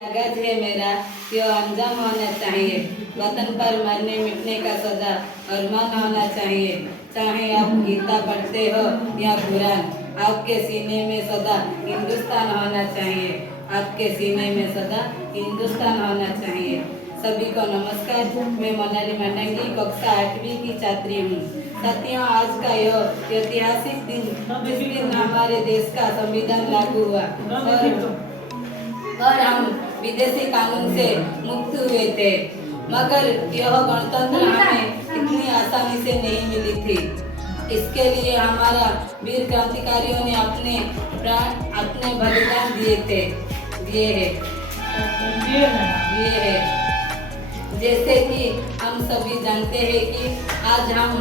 कागज है मेरा, यो अंजाम होना चाहिए। वतन पर मरने मिटने का सजा अरमान होना चाहिए। चाहे आप गीता पढ़ते हो या कुरान, आपके सीने में सदा हिंदुस्तान होना चाहिए। आपके सीने में सदा हिंदुस्तान होना चाहिए। सभी को नमस्कार। मैं मोनाली मंडंगी, कक्षा 8वीं की छात्री हूँ। साथियों, आज का यह ऐतिहासिक दिन, जिस दिन हमारे देश का संविधान लागू हुआ और हम विदेशी कानून से मुक्त हुए थे। मगर यह गणतंत्र हमें इतनी आसानी से नहीं मिली थी। इसके लिए हमारा वीर क्रांतिकारियों ने अपने प्राण, अपने बलिदान दिए हैं। जैसे कि हम सभी जानते हैं कि आज हम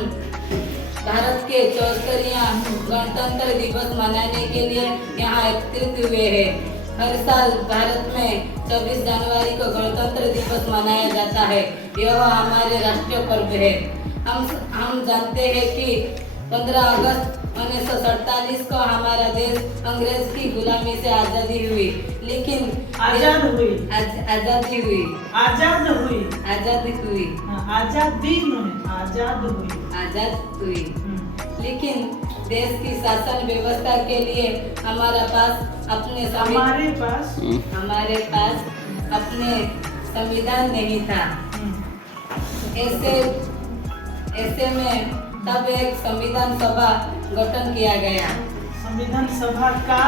भारत के 74वां गणतंत्र दिवस मनाने के लिए यहाँ एकत्रित हुए हैं। हर साल भारत में 24 जनवरी को गणतंत्र दिवस मनाया जाता है। यह हमारे राष्ट्रीय पर्व है। हम जानते हैं कि 15 अगस्त 1947 को हमारा देश अंग्रेज की गुलामी से आजादी हुई, लेकिन आजादी हुई। लेकिन देश की शासन व्यवस्था के लिए हमारे पास अपने संविधान नहीं था। ऐसे में तब एक संविधान सभा गठन किया गया। संविधान सभा का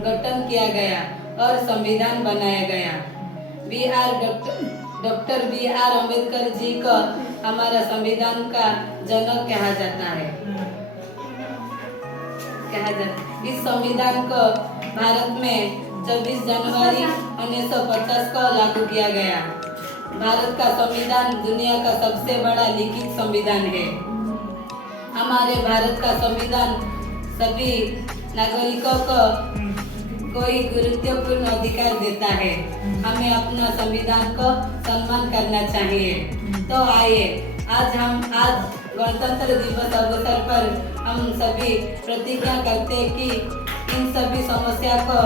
गठन किया गया और संविधान बनाया गया। Doctor B R. अम्बेडकर जी को हमारा संविधान का जनक कहा जाता है। इस संविधान को भारत में 24 जनवरी 1950 को लागू किया गया। भारत का संविधान दुनिया का सबसे बड़ा लिखित संविधान है। हमारे भारत का संविधान सभी नागरिकों को कोई गुरुत्वपूर्ण अधिकार देता है। हमें अपना संविधान को सम्मान करना चाहिए। तो आइए आज गणतंत्र दिवस अवसर पर हम सभी प्रतिज्ञा करते हैं कि इन सभी समस्या को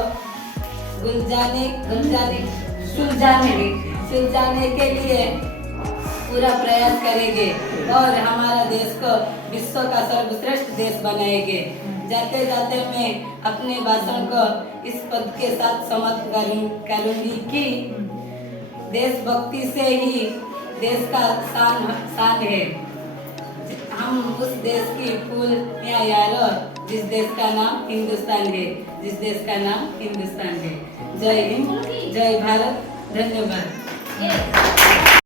सुलझाने के लिए पूरा प्रयास करेंगे और हमारा देश को विश्व का सर्वश्रेष्ठ देश बनाएंगे। जाते जाते मैं अपने भाषण को इस पद के साथ समाप्त करूंगी कि देशभक्ति से ही देश का शान है। हम उस देश की फूल या यारो जिस देश का नाम हिंदुस्तान है। जय हिंद, जय भारत, धन्यवाद।